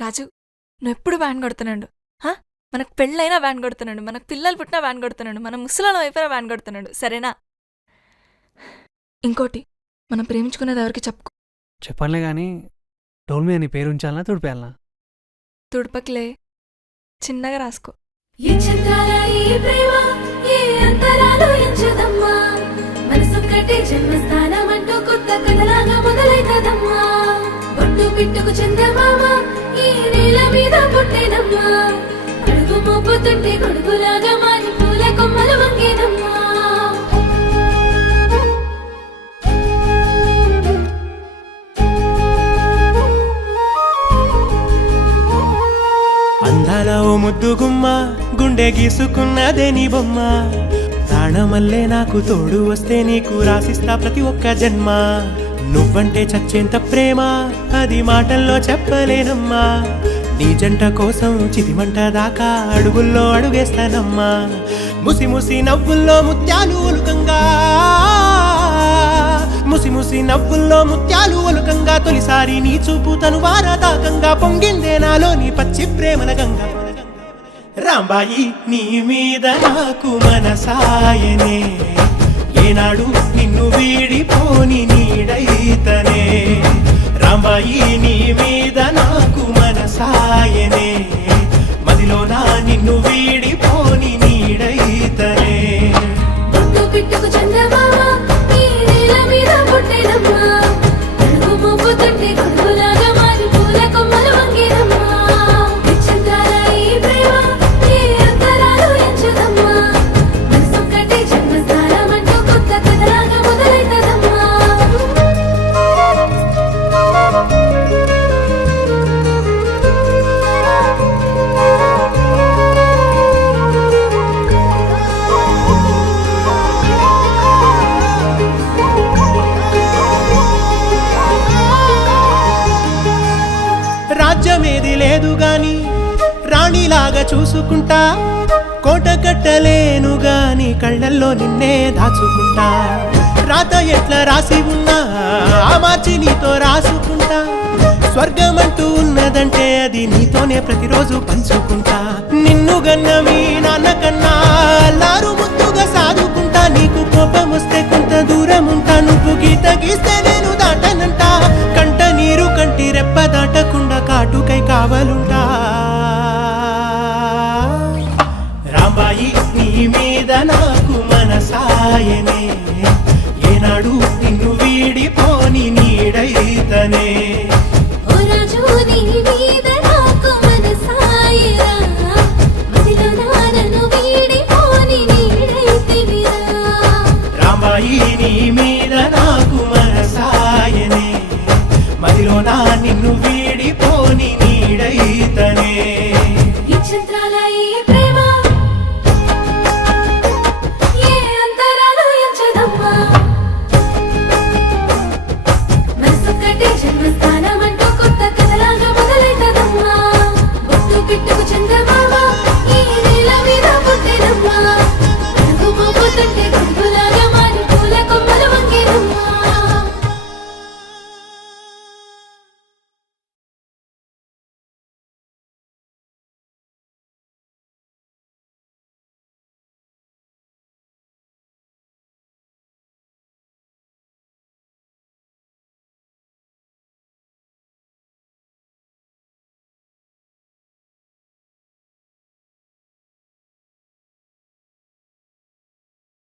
రాజు, నువ్వెప్పుడు వ్యాన్ కొడుతున్నాడు. మనకు పెళ్ళైనా వ్యాన్ కొడుతున్నాడు, మనకు పిల్లలు పుట్టినా వ్యాన్ కొడుతున్నాడు, మన ముసలాల వైపున వ్యాన్ కొడుతున్నాడు. సరేనా? ఇంకోటి, మనం ప్రేమించుకునేది ఎవరికి చెప్పుకో. చెప్పనులే కానీ డోల్ మీద నీ పేరు ఉంచాలనా తుడిపేయాలనా? తుడపకిలే, చిన్నగా రాసుకో. పిట్టుకు చందమామ ఈ నేల మీద పుట్టేనమ్మా, అడుగు మోపుతుంటే గొడుగులాగా మారి పూల కొమ్మలు వంగేనమ్మా. అందాల ఓ ముద్దు గుమ్మ, గుండె గీసుకున్నదే నీ బొమ్మ. ప్రాణమల్లే నాకు తోడు వస్తే నీకు రాసిస్తా ప్రతి ఒక్క జన్మ. నువ్వంటే చచ్చేంత ప్రేమ అది మాటల్లో చెప్పలేనమ్మా. నీ జంట కోసం చితిమంట దాకా అడుగుల్లో అడుగేస్తానమ్మా. ముసి ముసి నవ్వుల్లో ముత్యాలు ఒలుకంగా, ముసి ముసి నవ్వుల్లో ముత్యాలు ఒలుకంగా, తొలిసారి నీ చూపు తను వారదాకంగా పొంగిందే నాలో నీ పచ్చి ప్రేమల గంగా. రాంబాయి నీ మీద నాకు మనసాయనే, ఏనాడు నిన్ను వీడిపోని నీడైతనే. రాంబాయి నీ మీద నాకు మనసాయనే, మదిలోనా నిన్ను వీడిపోని నీడైతనే. పిట్టుకు చందమామ ఈ నేల మీద పుట్టేనమ్మా, అడుగు మోపుతుంటే గొడుగులాగా మారి పూల కొమ్మలు వంగేనమ్మా. రాజ్యమేది లేదు గాని రాణిలాగా చూసుకుంటా, కోట కట్టలేను గాని కళ్ళల్లో నిన్నే దాచుకుంటా. రాత ఎట్లా రాసి ఉన్నా ఆ మార్చి నీతో రాసుకుంటా. స్వర్గమంటూ ఉన్నదంటే అది నీతోనే ప్రతిరోజు పంచుకుంటా. నిన్ను గన్న మీ నాన్న కన్నా అల్లారు ముద్దుగా సాదుకుంటా. నీకు కోపం వస్తే కొంత దూరం ఉంటా, నువ్వు గీత గీస్తే నేను దాటనంటా. కంట నీరు కంటి రెప్ప దాటకుండా కాటుకై కావలుంటా. రాంబాయి నీ మీద నాకు మనసాయనే, ఏనాడు నిన్ను వీడిపోని నీడైతనే.